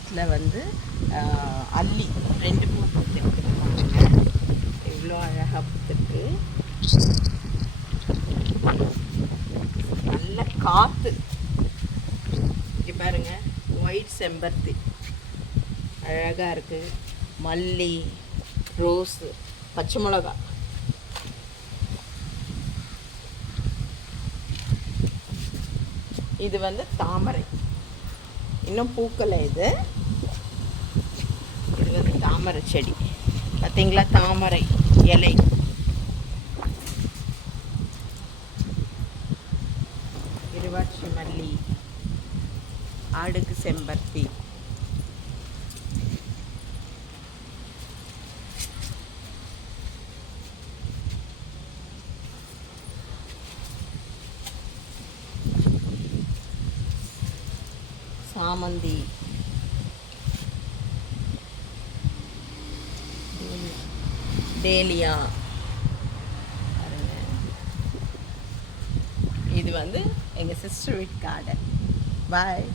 வீட்டில் வந்து அல்லி 2 பூ பூத்துருக்கு பாருங்க. எவ்வளோ அழகாக பூத்துருக்கு. நல்ல காற்று. இங்கே பாருங்க, ஒயிட் செம்பருத்தி அழகாக இருக்குது. மல்லி, ரோஸு, பச்சை மிளகா. இது வந்து தாமரை, இன்னும் பூக்கலை. இது வந்து தாமரை செடி. பார்த்தீங்களா, தாமரை இலை. இருவாட்சி மல்லி, அடுக்கு செம்பருத்தி. சாமந்தி, டேலியா. இது வந்து எங்கள் சிஸ்டர் வீட் கார்டன். பாய்.